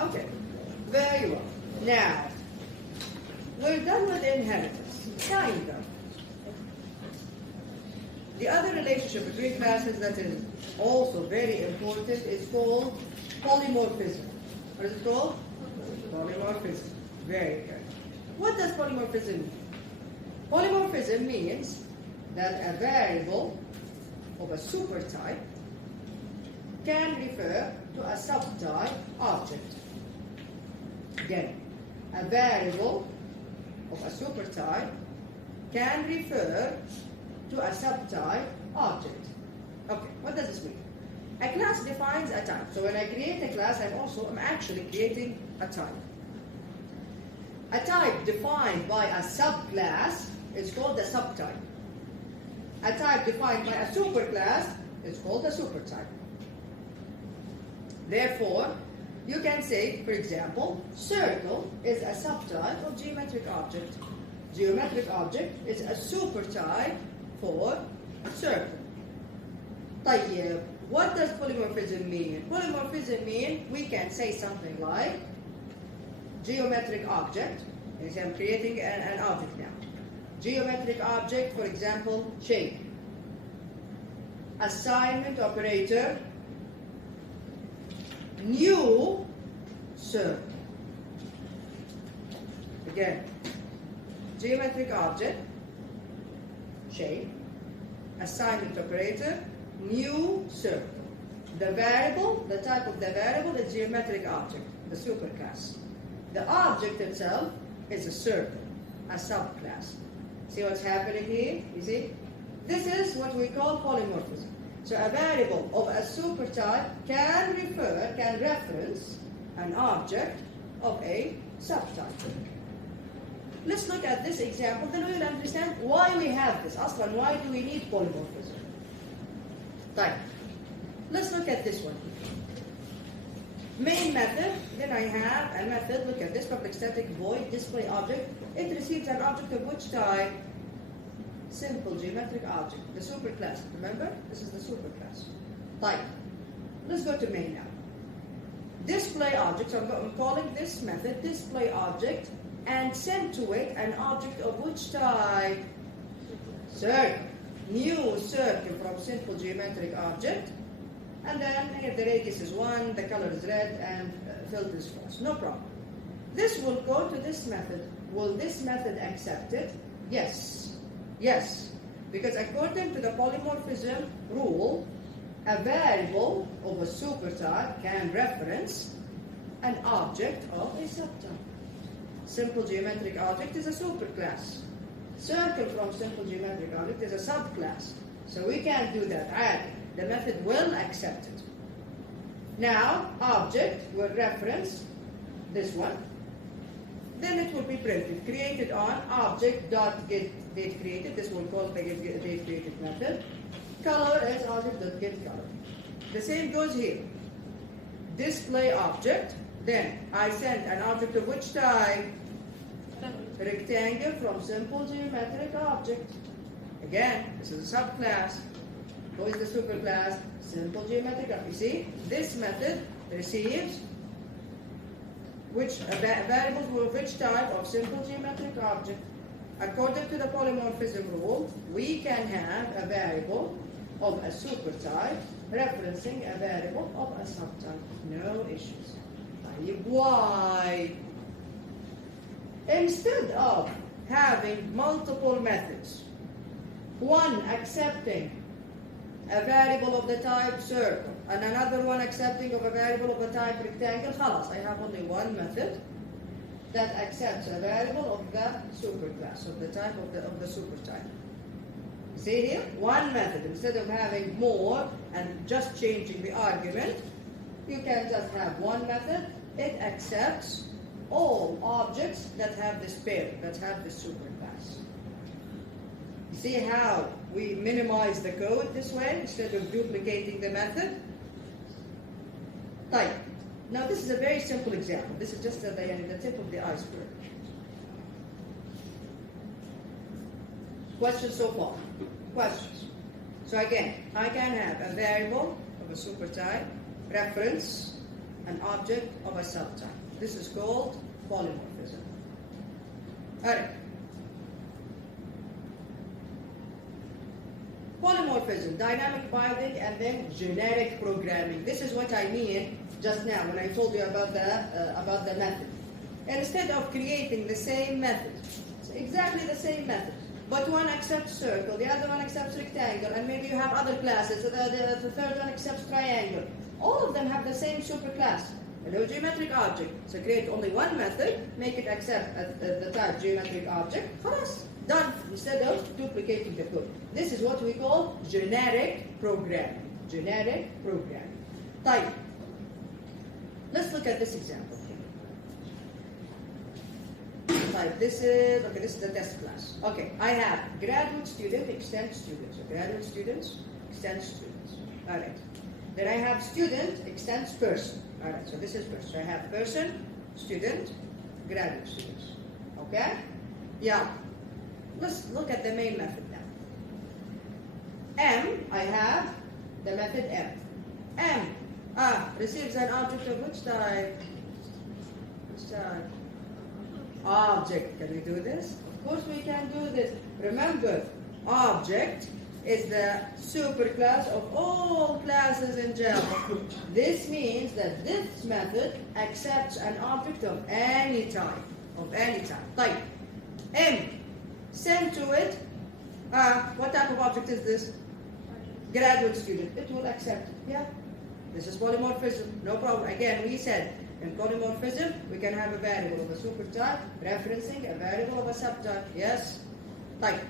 Okay, very well. Now, we're done with inheritance. Kind of. The other relationship between classes that is also very important is called polymorphism. What is it called? Polymorphism. Very good. What does polymorphism mean? Polymorphism means that a variable of a supertype can refer to a subtype object. Again, a variable of a supertype can refer to a subtype object. Okay, what does this mean? A class defines a type. So when I create a class, I'm actually creating a type. A type defined by a subclass is called a subtype. A type defined by a superclass is called a supertype. Therefore, you can say, for example, circle is a subtype of geometric object. Geometric object is a supertype for circle. طيب, what does polymorphism mean? Polymorphism means we can say something like geometric object. I'm creating an object now. Geometric object, for example, shape. Assignment operator, new circle. Again, geometric object, shape, assignment operator, new circle. The variable, the type of the variable is geometric object, the superclass. The object itself is a circle, a subclass. See what's happening here? You see? This is what we call polymorphism. So a variable of a supertype can reference an object of a subtype. Let's look at this example, then we'll understand why we have this. Aslan, why do we need polymorphism? Right. Let's look at this one. Main method, then I have a method, look at this, public static void display object. It receives an object of which type? Simple geometric object, the superclass. Remember? This is the superclass. Type. Let's go to main now. Display object, so I'm calling this method display object and send to it an object of which type? Circle. New circle from simple geometric object. And then if the radius is 1, the color is red, and filter is false. No problem. This will go to this method. Will this method accept it? Yes. Yes. Because according to the polymorphism rule, a variable of a supertype can reference an object of a subtype. Simple geometric object is a superclass. Circle from simple geometric object is a subclass. So we can't do that either. The method will accept it. Now, object will reference this one. Then it will be printed. Created on object.getDateCreated. This will call the getDateCreated method. Color is object.getColor. The same goes here. Display object. Then I send an object of which type? Rectangle from simple geometric object. Again, this is a subclass. Who is the superclass? Simple geometric object. You see, this method receives variables of which type of simple geometric object. According to the polymorphism rule, we can have a variable of a supertype referencing a variable of a subtype. No issues. Why? Instead of having multiple methods, one accepting a variable of the type circle and another one accepting of a variable of the type rectangle, خلاص, I have only one method that accepts a variable of the superclass, of the type of the supertype. See here? One method. Instead of having more and just changing the argument, you can just have one method. It accepts all objects that have this pair, that have this superclass. See how we minimize the code this way instead of duplicating the method? Type. Now this is a very simple example. This is just the tip of the iceberg. Questions so far? Questions. So again, I can have a variable of a supertype reference an object of a subtype. This is called polymorphism. Alright. Polymorphism, dynamic binding, and then generic programming. This is what I mean just now when I told you about the method. Instead of creating the same method, it's exactly the same method, but one accepts circle, the other one accepts rectangle, and maybe you have other classes, the third one accepts triangle. All of them have the same superclass, a geometric object. So create only one method, make it accept the type geometric object. خلاص, done, instead of duplicating the code. This is what we call generic programming. Generic programming. Type. Let's look at this example. Type. This is the test class. Okay, I have graduate student, extend student. So graduate students, extend students. All right. Then I have student, extends person. All right, so this is person. So I have person, student, graduate students. Okay? Yeah. Let's look at the main method now. M, I have the method M. M, receives an object of which type? Which type? Object. Can we do this? Of course we can do this. Remember, object is the superclass of all classes in Java. This means that this method accepts an object of any type. Type. M. Send to it. What type of object is this? Graduate student. It will accept it. Yeah. This is polymorphism. No problem. Again, we said in polymorphism, we can have a variable of a supertype referencing a variable of a subtype. Yes? Type.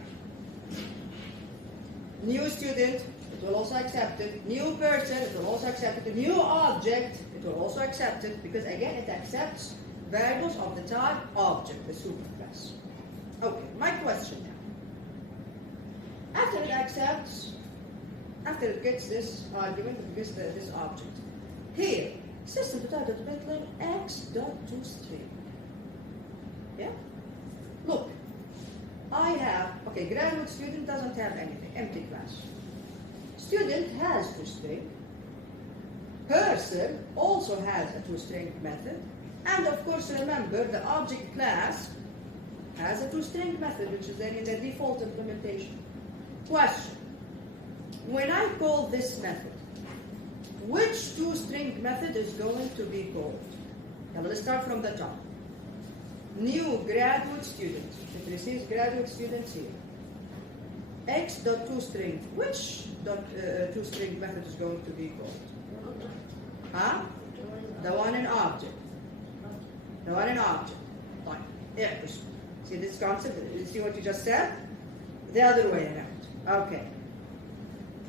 New student, it will also accept it. New person, it will also accept it. New object, it will also accept it, because again, it accepts variables of the type object, the superclass. Okay, my question now. After it gets this argument, it gets this object. Here, system.out.println x.toString. Yeah? Look, I have, graduate student doesn't have anything, empty class. Student has toString. Person also has a toString method. And of course, remember, the object class has a toString method, which is there in the default implementation. Question. When I call this method, which toString method is going to be called? Now let's start from the top. New graduate student. It receives graduate students here. X.toString. Which toString method is going to be called? Huh? The one in object. The one in object. Fine. Yeah. See this concept? You see what you just said? The other way around. Okay.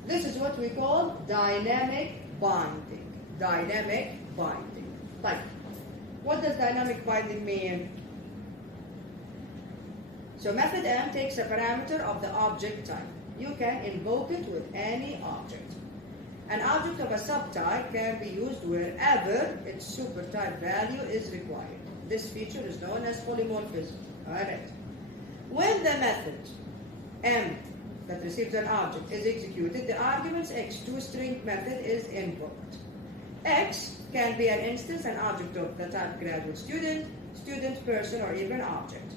This is what we call dynamic binding. Dynamic binding. Like, what does dynamic binding mean? So method M takes a parameter of the object type. You can invoke it with any object. An object of a subtype can be used wherever its supertype value is required. This feature is known as polymorphism. Alright. When the method M that receives an object is executed, the argument's X toString method is invoked. X can be an instance, an object of the type graduate student, student, person, or even object.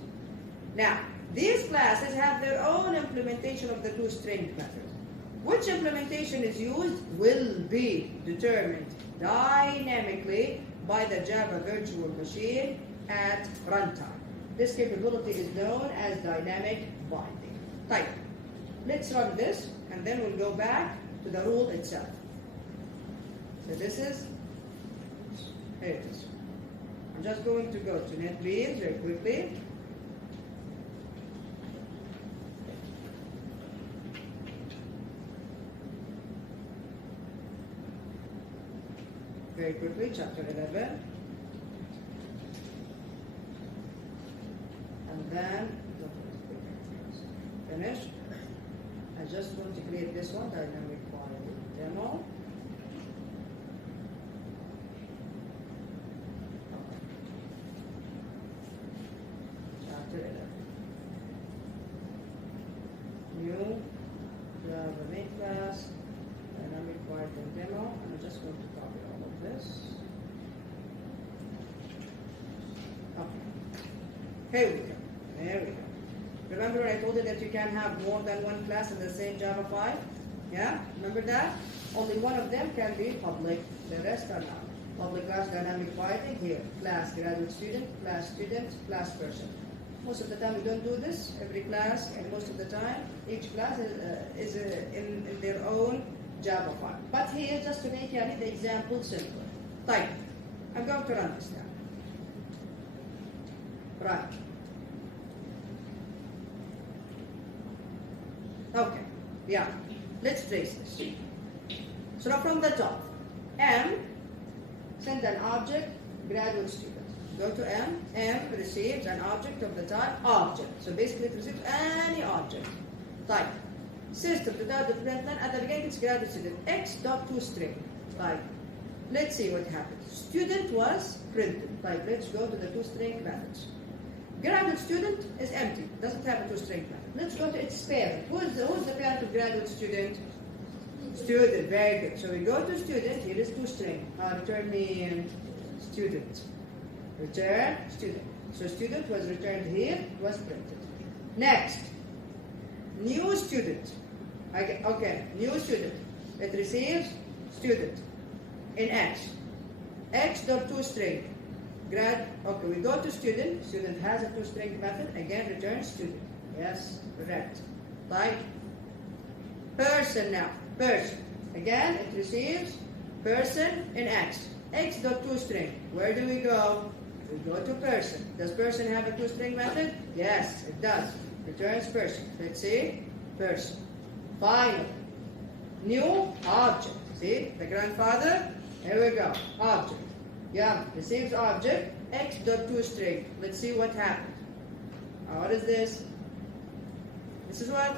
Now, these classes have their own implementation of the toString method. Which implementation is used will be determined dynamically by the Java virtual machine at runtime. This capability is known as dynamic binding. Type. Let's run this, and then we'll go back to the rule itself. So this is, here it is. I'm just going to go to NetBeans very quickly. Very quickly, chapter 11. And then, finish. I just want to create this one, dynamic binding demo. Chapter 11. New Java main class, dynamic binding demo. And I'm just going to copy all of this. Here we go. There we go. Remember when I told you that you can have more than one class in the same Java 5? Yeah? Remember that? Only one of them can be public. The rest are not. Public class dynamic binding here. Class graduate student, class person. Most of the time we don't do this. Every class, and most of the time, each class is in their own Java file. But here, just to make the example simpler. Type. I'm going to run this now. Right. Okay. Yeah. Let's trace this. So now from the top, M send an object graduate student. Go to M. M receives an object of the type object. So basically it receives any object. Type. System to dot println at the beginning it's graduate student. X.toString. Type. Let's see what happens. Student was printed. Type. Let's go to the toString methods. Graduate student is empty. Doesn't have a toString method. Let's go to its parent. Who's the parent of graduate student? Student. Very good. So we go to student. Here is toString. Return me student. Return student. So student was returned here, was printed. Next, new student. Okay, new student. It receives student in X. X.toString. Okay, we go to student. Student has a toString method. Again, return student. Yes, correct. Type. Person now. Person. Again, it receives person in X. X.toString. Where do we go? We go to person. Does person have a toString method? Yes, it does. Returns person. Let's see. Person. Final. New object. See? The grandfather. Here we go. Object. Yeah, receives object. X.toString. Let's see what happened. What is this? This is what?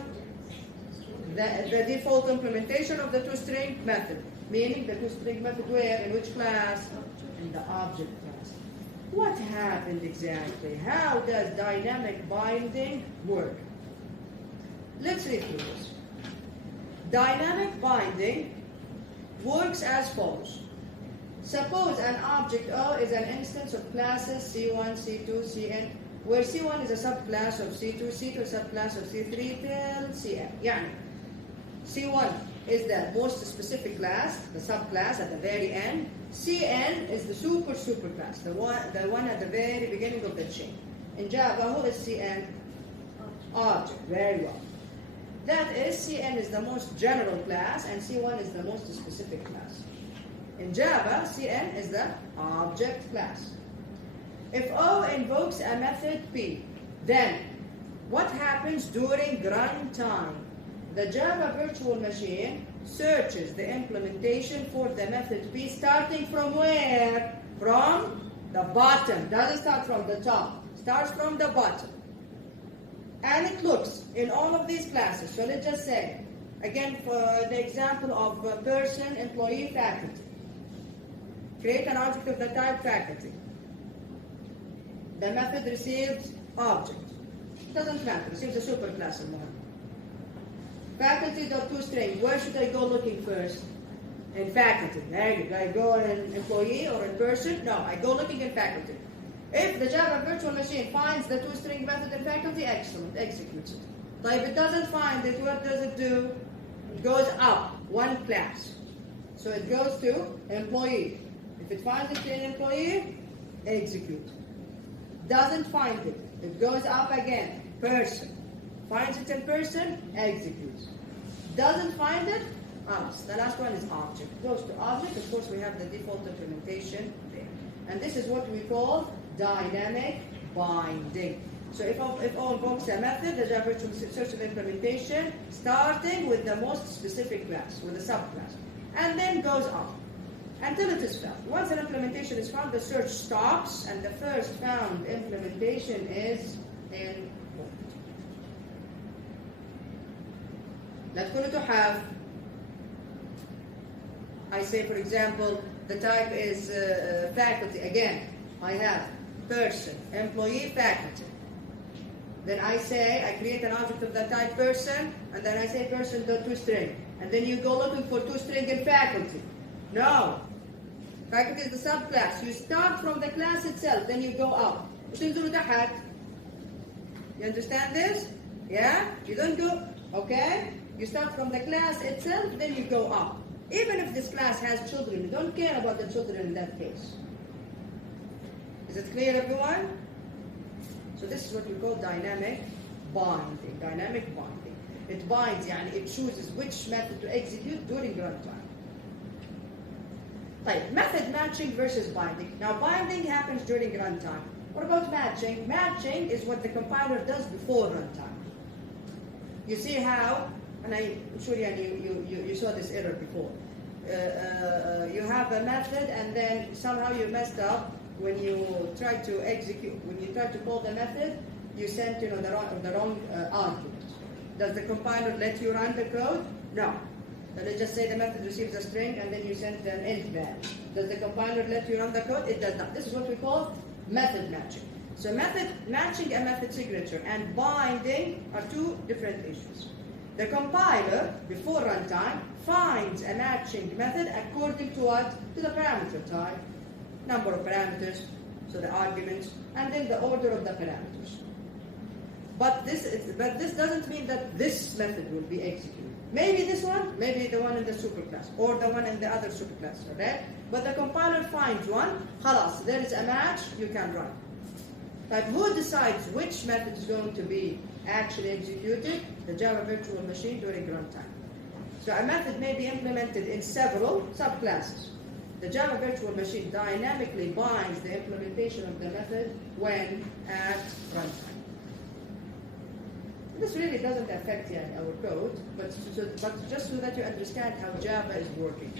The default implementation of the toString method. Meaning the toString method where? In which class? In the object class. What happened exactly? How does dynamic binding work? Let's read through this. Dynamic binding works as follows. Suppose an object O is an instance of classes C1, C2, Cn, where C1 is a subclass of C2, C2 is a subclass of C3 till Cn. يعني C1 is the most specific class, the subclass at the very end. Cn is the super class, the one at the very beginning of the chain. In Java, who is Cn? Object. Very well. That is, Cn is the most general class and C1 is the most specific class. In Java, Cn is the object class. If O invokes a method P, then what happens during runtime? The Java virtual machine searches the implementation for the method P starting from where? From the bottom. Doesn't start from the top. Starts from the bottom. And it looks in all of these classes. So let's just say, again, for the example of person, employee, faculty. Create an object of the type faculty. The method receives object. Doesn't matter. Receives a superclass in one. Faculty.toString. Where should I go looking first? In faculty. There you go. I go in employee or in person? No, I go looking in faculty. If the Java virtual machine finds the toString method in faculty, excellent, executes it. But if it doesn't find it, what does it do? It goes up one class. So it goes to employee. If it finds it in employee, execute. Doesn't find it, it goes up again. Person. Finds it in person, executes. Doesn't find it, the last one is object. Goes to object, of course we have the default implementation there. And this is what we call dynamic binding. So if O invokes a method, the Java virtual search the implementation, starting with the most specific class, with a subclass, and then goes up until it is found. Once an implementation is found, the search stops, and the first found implementation is in Let's go to have. I say, for example, the type is faculty. Again, I have person, employee, faculty. Then I say, I create an object of the type person, and then I say person.toString. And then you go looking for toString in faculty. No. Faculty is the subclass. You start from the class itself, then you go up. وتنزلوا تحت You understand this? Yeah? You don't go, okay? You start from the class itself, then you go up. Even if this class has children, you don't care about the children in that case. Is it clear, everyone? So this is what we call dynamic binding. Dynamic binding. It binds, yani it chooses which method to execute during runtime. Right, method matching versus binding. Now binding happens during runtime. What about matching? Matching is what the compiler does before runtime. You see how, and I'm sure you saw this error before. You have a method and then somehow you messed up when you try to execute, when you try to call the method, you sent the wrong argument. Does the compiler let you run the code? No. Let's just say the method receives a string and then you send an int value. Does the compiler let you run the code? It does not. This is what we call method matching. So method matching a method signature and binding are two different issues. The compiler, before runtime, finds a matching method according to what? To the parameter type, number of parameters, so the arguments, and then the order of the parameters. But this doesn't mean that this method will be executed. Maybe this one, maybe the one in the superclass, or the one in the other superclass, okay? But the compiler finds one, khalas, there is a match, you can run. But who decides which method is going to be actually executed? The Java virtual machine during runtime. So a method may be implemented in several subclasses. The Java virtual machine dynamically binds the implementation of the method when at runtime. This really doesn't affect our code, but just so that you understand how Java is working.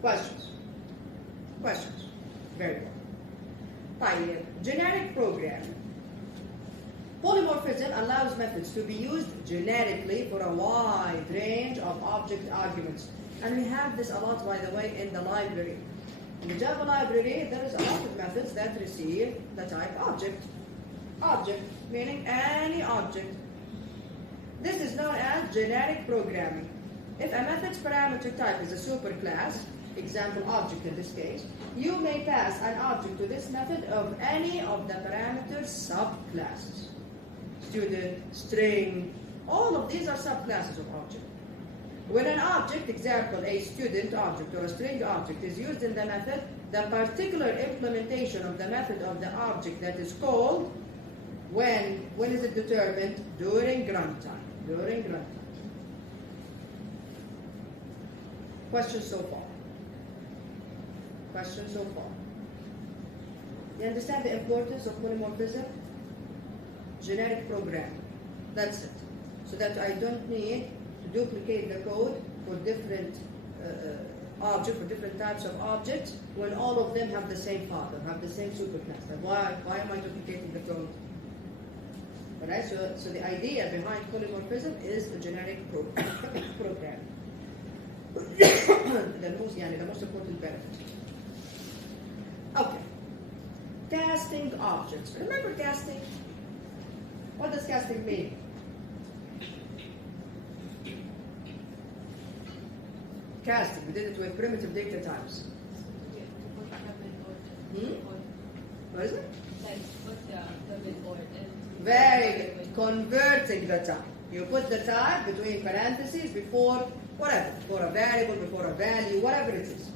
Questions? Questions? Very well. طيب, generic programming. Polymorphism allows methods to be used generically for a wide range of object arguments. And we have this a lot, by the way, in the library. In the Java library, there is a lot of methods that receive the type object. Object, meaning any object. This is known as generic programming. If a method's parameter type is a superclass, example object in this case, you may pass an object to this method of any of the parameter subclasses. Student, string, all of these are subclasses of object. When an object, example a student object or a string object, is used in the method, the particular implementation of the method of the object that is called, when is it determined? During runtime. During runtime. Questions so far? Questions so far? You understand the importance of polymorphism? Generic programming. That's it. So that I don't need to duplicate the code for different objects, for different types of objects, when all of them have the same father, have the same superclass. Why am I duplicating the code? Alright, so the idea behind polymorphism is the generic programming. the most important benefit. Okay. Casting objects. Remember casting? What does casting mean? Casting, we did it with primitive data types. What is it? Very good. Converting the type. You put the type between parentheses before whatever, before a variable, before a value, whatever it is.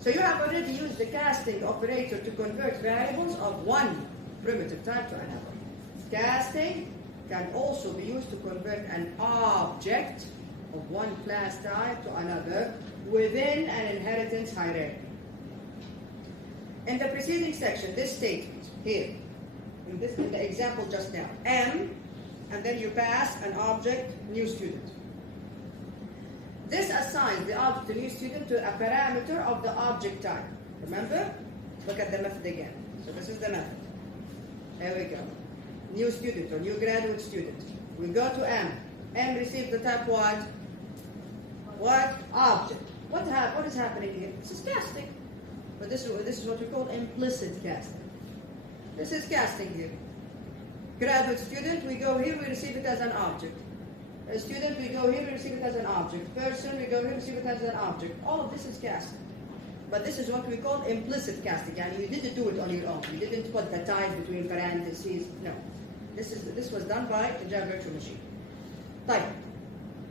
So you have already used the casting operator to convert variables of one primitive type to another. Casting can also be used to convert an object of one class type to another within an inheritance hierarchy. In the preceding section, this statement here, in the example just now, M, and then you pass an object, new student. This assigns the object to new student to a parameter of the object type. Remember? Look at the method again. So this is the method. There we go. New student or new graduate student. We go to M. M receives the type what? What? Object. What is happening here? This is casting. But this is what we call implicit casting. This is casting here. Graduate student, we go here, we receive it as an object. A student, we go here, we receive it as an object. Person, we go here, receive it as an object. All of this is casting. but this is what we call implicit casting. And you didn't do it on your own. You didn't put the type between parentheses. No. This was done by the Java Virtual Machine. Type.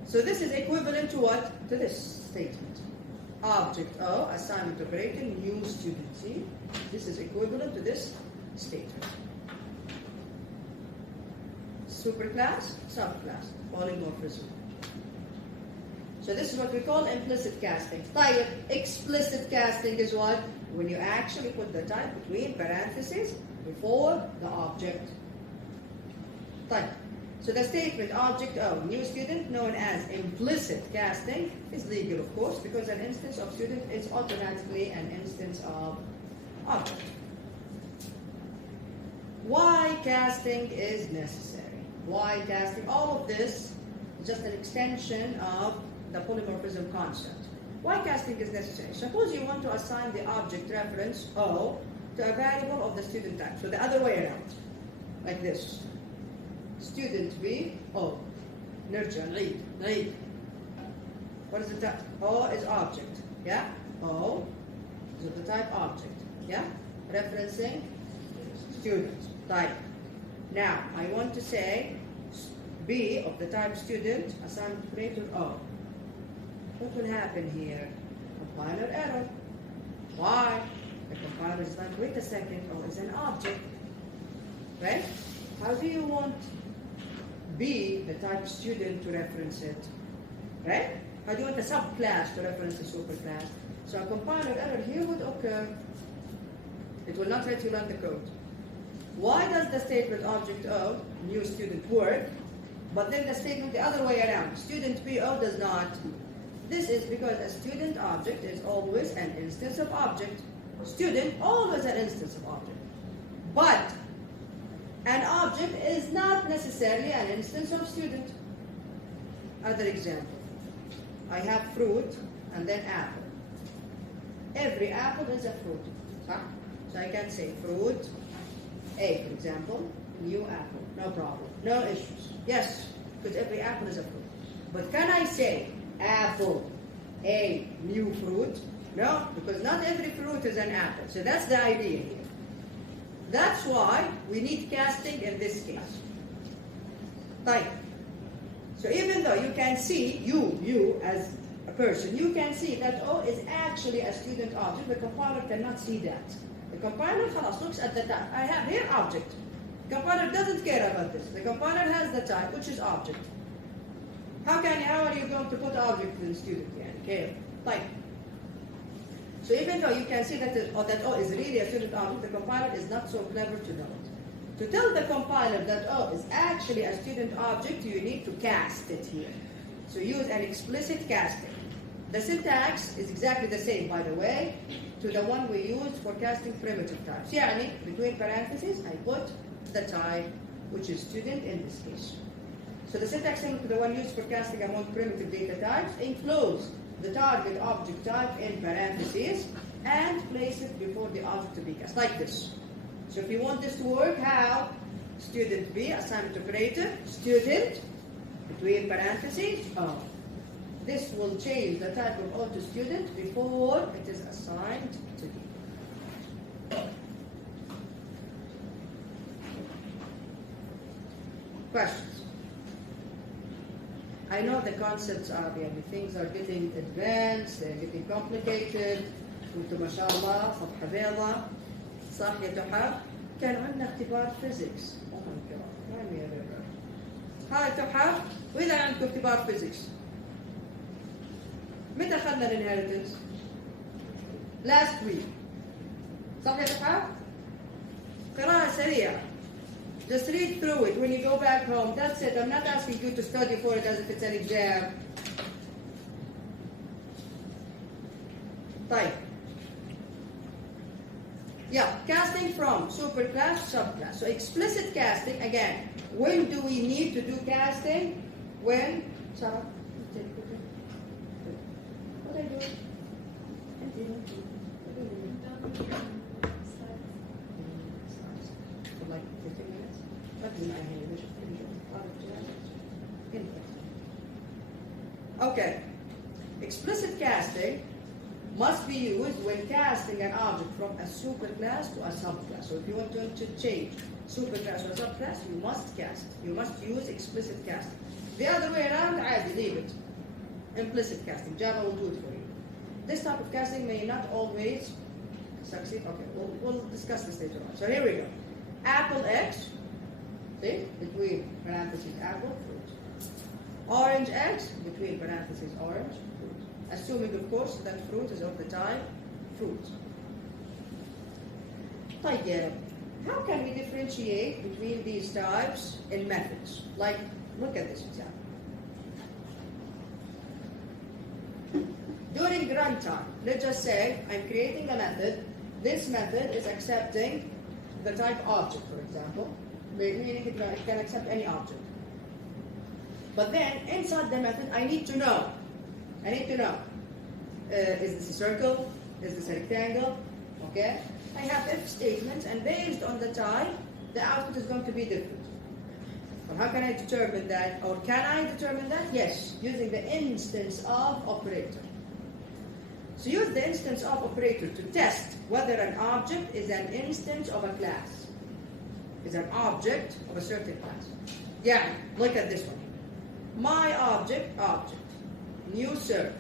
So this is equivalent to what? To this statement. Object O, assignment operator, new student. See? This is equivalent to this statement. Superclass, subclass, polymorphism. So this is what we call implicit casting. Type. Explicit casting is what? When you actually put the type between parentheses before the object. Type. So the statement object O, new student, known as implicit casting, is legal, of course, because an instance of student is automatically an instance of object. Why casting is necessary? Why casting? All of this is just an extension of the polymorphism concept. Why casting is necessary? Suppose you want to assign the object reference O to a variable of the student type. So the other way around, like this. Student B, O. Nurture, read. What is the type? O is object. Yeah? O is of the type object. Yeah? Referencing student type. Now, I want to say B of the type student, assignment operator O. What will happen here? Compiler error. Why? The compiler is like, wait a second, O is an object. Right? How do you want B, the type student, to reference it? Right? How do you want the subclass to reference the superclass? So a compiler error here would occur. It will not let you run the code. Why does the statement object O, new student, work, but then the statement the other way around, student BO, does not? This is because a student object is always an instance of object. Student, always an instance of object. But an object is not necessarily an instance of student. Other example. I have fruit and then apple. Every apple is a fruit. Huh? So I can say fruit A, for example, new apple. No problem. No issues. Yes, because every apple is a fruit. But can I say apple A, new fruit? No, because not every fruit is an apple. So that's the idea here. That's why we need casting in this case. Type. So even though you can see, you as a person, you can see that O is actually a student object, the compiler cannot see that. The compiler looks at the type. I have here object. The compiler doesn't care about this. The compiler has the type, which is object. How are you going to put object in the student? Okay, type. So even though you can see that O is really a student object, the compiler is not so clever to know it. To tell the compiler that O is actually a student object, you need to cast it here. So use an explicit casting. The syntax is exactly the same, by the way, to the one we used for casting primitive types. Yani, between parentheses, I put the type, which is student in this case. So the syntax similar to the one used for casting among primitive data types includes the target object type in parentheses and place it before the object to be cast, like this. So if you want this to work, how? Student B, assignment operator, student, between parentheses, O. This will change the type of O to student before it is assigned to B. Questions? I know the concepts are, things are getting advanced, they're getting complicated. وانتم ما شاء الله صفحة بيضاء صح يا تحف؟ كان عندنا اختبار فيزيكس. هاي تحف، وإذا عندكم اختبار فيزيكس متى أخذنا الانهيرتنس؟ Last week. صح يا تحف؟ قراءة سريعة. Just read through it when you go back home. That's it. I'm not asking you to study for it as if it's an exam. Type. Yeah, casting from superclass, subclass. So explicit casting, again, when do we need to do casting? When? Sarah, what are you doing? For like 15 minutes? Okay. Explicit casting must be used when casting an object from a superclass to a subclass. So if you want to change superclass to a subclass, you must cast. You must use explicit casting. The other way around, عادي, leave it. Implicit casting. Java will do it for you. This type of casting may not always succeed. Okay, we'll discuss this later on. So here we go. Apple X, see, between parentheses apple, fruit. Orange X, between parentheses orange, fruit. Assuming, of course, that fruit is of the type fruit. طيب, how can we differentiate between these types in methods? Like, look at this example. During runtime, let's just say I'm creating a method. This method is accepting the type object, for example, meaning it can accept any object. But then, inside the method, I need to know. Is this a circle? Is this a rectangle? Okay? I have if statements, and based on the type, the output is going to be different. Well, how can I determine that? Or can I determine that? Yes, using the instance of operator. So use the instance of operator to test whether an object is an instance of a class. Is an object of a certain class. Yeah, look at this one. My object, new circle.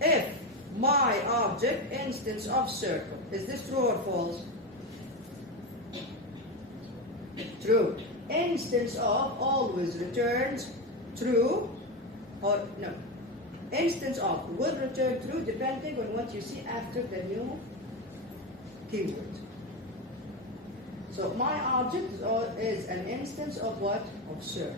If my object, instance of circle, is this true or false? True. Instance of always returns true or no. Instance of will return true depending on what you see after the new keyword. So my object is an instance of what? Of circle.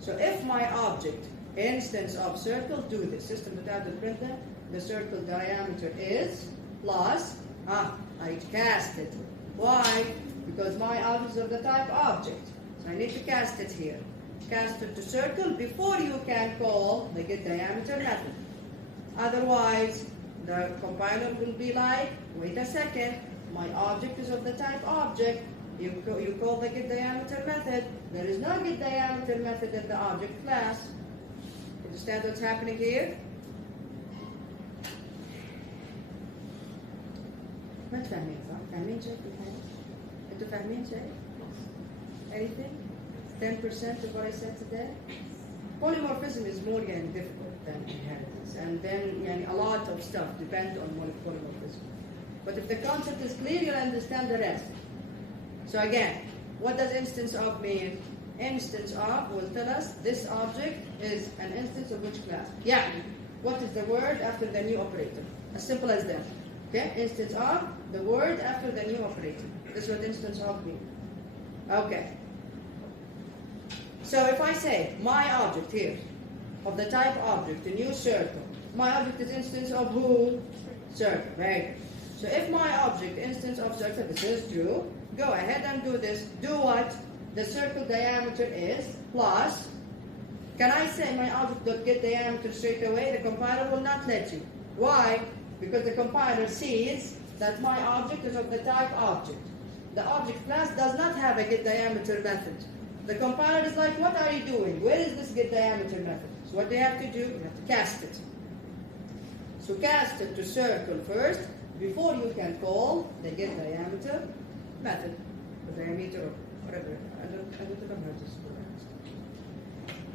So if my object, instance of circle, do this. System.out.println, the circle diameter is plus, I cast it. Why? Because my object is of the type object. So I need to cast it here. Cast it to circle before you can call the getDiameter method. Otherwise, the compiler will be like, wait a second, my object is of the type object. You call the getDiameter method. There is no getDiameter method in the object class. Understand what's happening here? ما تفهمين صح؟ فاهمين شيء في الحاجة؟ أنتوا فاهمين شيء؟ Anything? 10% of what I said today? Polymorphism is more difficult than inheritance, and then a lot of stuff depends on polymorphism. But if the concept is clear, you'll understand the rest. So again, what does instance of mean? Instance of will tell us this object is an instance of which class. Yeah. What is the word after the new operator? As simple as that. Okay? Instance of the word after the new operator. This is what instance of means. Okay. So if I say my object here, of the type object, the new circle, my object is instance of who? Circle. Very good. So if my object, instance of circle, this is true, go ahead and do this. Do what? The circle diameter is plus. Can I say my object.getDiameter straight away? The compiler will not let you. Why? Because the compiler sees that my object is of the type object. The object class does not have a getDiameter method. The compiler is like, what are you doing? Where is this getDiameter method? So what they have to do, you have to cast it. So cast it to circle first before you can call the getDiameter method. The diameter or whatever. I don't remember how this works.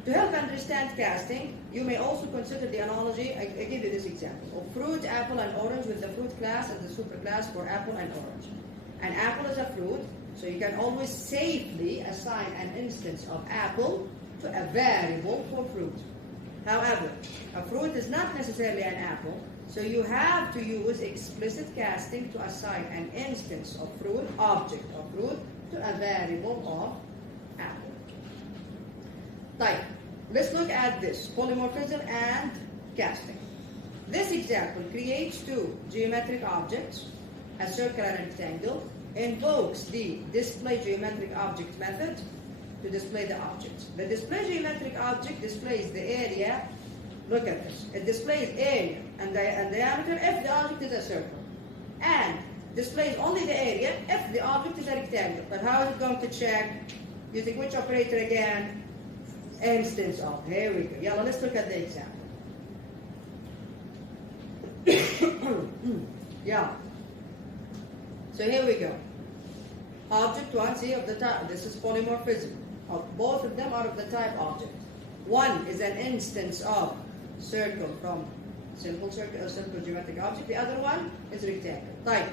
To help understand casting, you may also consider the analogy. I give you this example of fruit, apple, and orange with the fruit class and the superclass for apple and orange. An apple is a fruit, so you can always safely assign an instance of apple to a variable for fruit. However, a fruit is not necessarily an apple, so you have to use explicit casting to assign an instance of fruit, object of fruit, to a variable of apple. Right. Let's look at this, polymorphism and casting. This example creates two geometric objects, a circle and a rectangle, invokes the displayGeometricObject method to display the object. The displayGeometricObject displays the area. Look at this. It displays area and diameter if the object is a circle, and displays only the area if the object is a rectangle. But how is it going to check? Using which operator again? instance of. Here we go. Yeah, let's look at the example. Yeah. So here we go. Object 1, see, of the type, this is polymorphism. Both of them are of the type object. One is an instance of circle from simple circle or simple geometric object. The other one is rectangle. Type.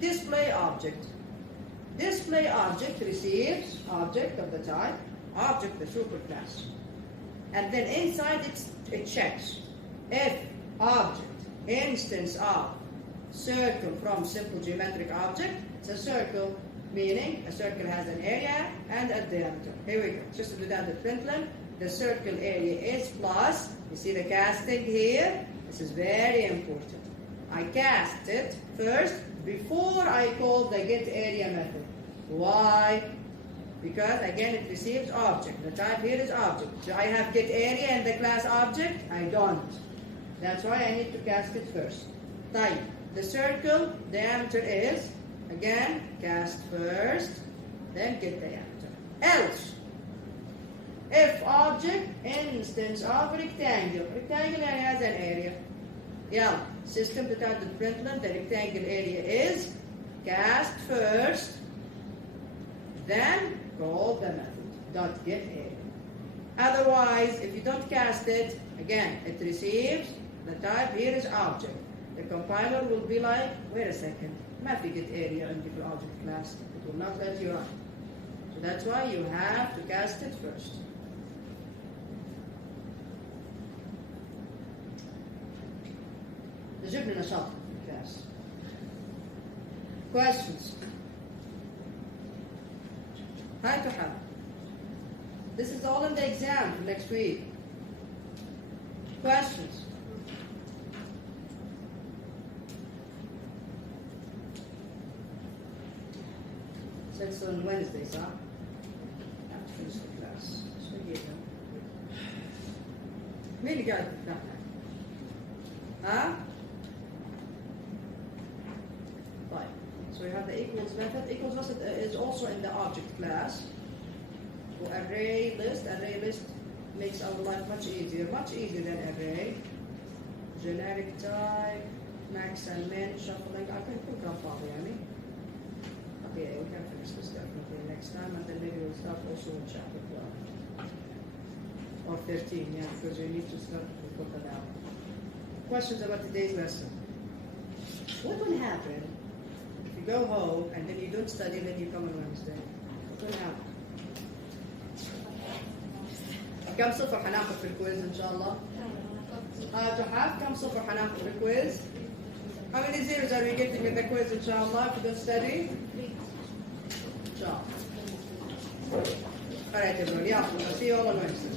Display object. Display object receives object of the type, object the superclass. And then inside it checks if object instance of circle from simple geometric object. It's a circle, meaning a circle has an area and a diameter. Here we go. Just without the println, the circle area is plus. You see the casting here? This is very important. I cast it first before I call the get area method. Why? Because again it receives object. The type here is object. Do I have get area in the class object? I don't. That's why I need to cast it first. Type. The circle diameter is, again, cast first, then get diameter. Else, if object instance of rectangle. Rectangle has an area. Yeah, system without the println, the rectangle area is cast first, then call the method dot get area. Otherwise, if you don't cast it, again, it receives the type here is object. The compiler will be like, wait a second, ما في get area in the object class. It will not let you run. So that's why you have to cast it first. نجيب لنا نشاط في class. Questions? How to have? This is all in the exam for next week. Questions? So it's on Wednesdays, huh? Have to finish the class. So مين اللي قاعد يفتحها؟ ها؟ طيب. So we have the equals method. Equals method is also in the object class. For array list makes our life much easier than array. Generic type, max and min, shuffling. I can put up all yani. Okay, we can finish this definitely next time, and then maybe we'll start also in chapter 12 or 13, yeah, because we need to start to put that out. Questions about today's lesson? What will happen if you go home and then you don't study, then you come on Wednesday? What will happen? كم صفر حناخذ في الكويز إن شاء الله؟ تحف كم صفر حناخذ في الكويز؟ How many zeros are we getting in the quiz إن شاء الله if you don't study? إن شاء الله. Alright everyone, yeah, I'll see you all on Wednesday.